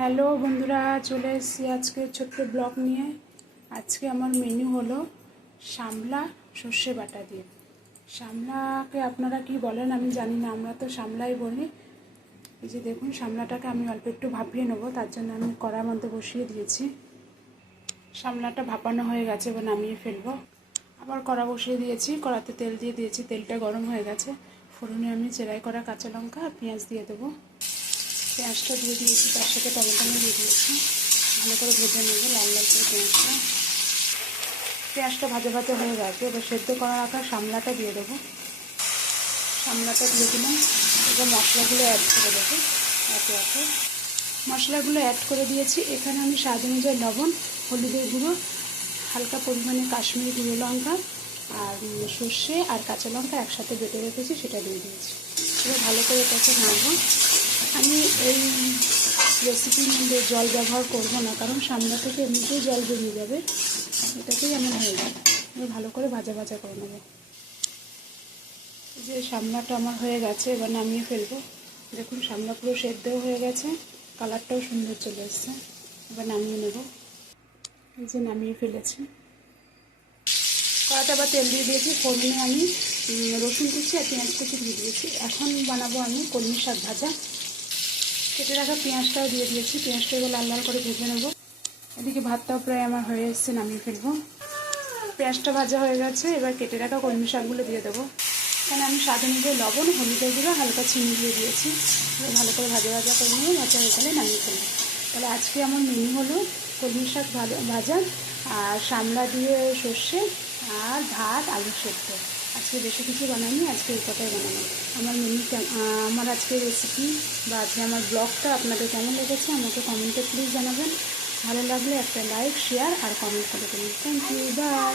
Hello বন্ধুরা, চলে এসেছি আজকে ছোট্ট ব্লগ নিয়ে। আজকে আমার মেনু হলো শামলা সর্ষে বাটা দিয়ে। শামলাকে আপনারা কি বলেন আমি জানি না, আমরা তো শামলাই বলি। এই যে দেখুন, শামলাটাকে আমি অল্প একটু ভাপিয়ে নেবো, তার জন্য আমি কড়ার মধ্যে বসিয়ে দিয়েছি। শামলাটা ভাপানো হয়ে গেছে, এবার নামিয়ে ফেলবো। আবার কড়া বসিয়ে দিয়েছি, কড়াতে তেল দিয়ে দিয়েছি, তেলটা গরম হয়ে গেছে। ফোড়নে আমি চেরাই করা কাঁচা লঙ্কা আর পেঁয়াজ দিয়ে দেবো। পেঁয়াজটা দিয়ে দিয়েছি, তার সাথে টমেটো দিয়ে দিয়েছি। ভালো করে ভেজে নেব লাল লাল করে পেঁয়াজটা ভাজা ভাজা হয়ে গেছে। এবার সেদ্ধ করা রাখা শামলাটা দিয়ে দেবো। শামলাটা দিয়ে দিলাম। এবার মশলাগুলো অ্যাড করে দেবো একে একে। মশলাগুলো অ্যাড করে দিয়েছি। এখানে আমি স্বাদ অনুযায়ী লবণ, হলুদের গুঁড়ো, হালকা পরিমাণে কাশ্মীরি গুঁড়ো লঙ্কা আর সর্ষে আর কাঁচা লঙ্কা একসাথে বেটে রেখেছি, সেটা দিয়ে দিয়েছি। এবার ভালো করে এটাকে নাড়বো। আমি এই রেসিপির মধ্যে জল ব্যবহার করব না, কারণ সামনে থেকে এমনিতেই জল বেরিয়ে যাবে, এটাতেই আমার হয়ে যাবে। আমি ভালো করে ভাজা ভাজা করে নেব। যে সামলাটা আমার হয়ে গেছে, এবার নামিয়ে ফেলবো। দেখুন সামলা পুরো সেদ্ধও হয়ে গেছে, কালারটাও সুন্দর চলে এসছে। এবার নামিয়ে নেব। এই যে নামিয়ে ফেলেছি। কড়াতে আবার তেল দিয়ে দিয়েছি। ফোড়নে আমি রসুন কুচি আর পেঁয়াজ কুচি দিয়ে দিয়েছি। এখন বানাবো আমি কলমি শাক ভাজা। কেটে রাখা পেঁয়াজটাও দিয়ে দিয়েছি। পেঁয়াজটা এবার লাল লাল করে ভেজে নেব। এদিকে ভাতটাও প্রায় আমার হয়ে এসছে, নামিয়ে ফেলবো। পেঁয়াজটা ভাজা হয়ে গেছে, এবার কেটে রাখা কলমি শাকগুলো দিয়ে দেবো। এখানে আমি স্বাদ অনুযায়ী লবণ, হলুদের গুঁড়ো, হালকা চিনি দিয়ে দিয়েছি। এবার ভালো করে ভাজা ভাজা করে নিয়ে ভাজা হয়ে গেলে নামিয়ে ফেলবো। তাহলে আজকে আমার মেনু হলো কলমি শাক ভাজা আর শামলা দিয়ে সর্ষে আর ভাত আলু সেদ্ধ। আজকে বেশি কিছু বানাইনি, আজকে এই কথাই বানানো। আমার মেনু আমার আজকের রেসিপি বা আজকে আমার ব্লগটা আপনাদের কেমন লেগেছে আমাকে কমেন্টে প্লিজ জানাবেন। ভালো লাগলে একটা লাইক, শেয়ার আর কমেন্ট করে দেবেন। Thank you, by.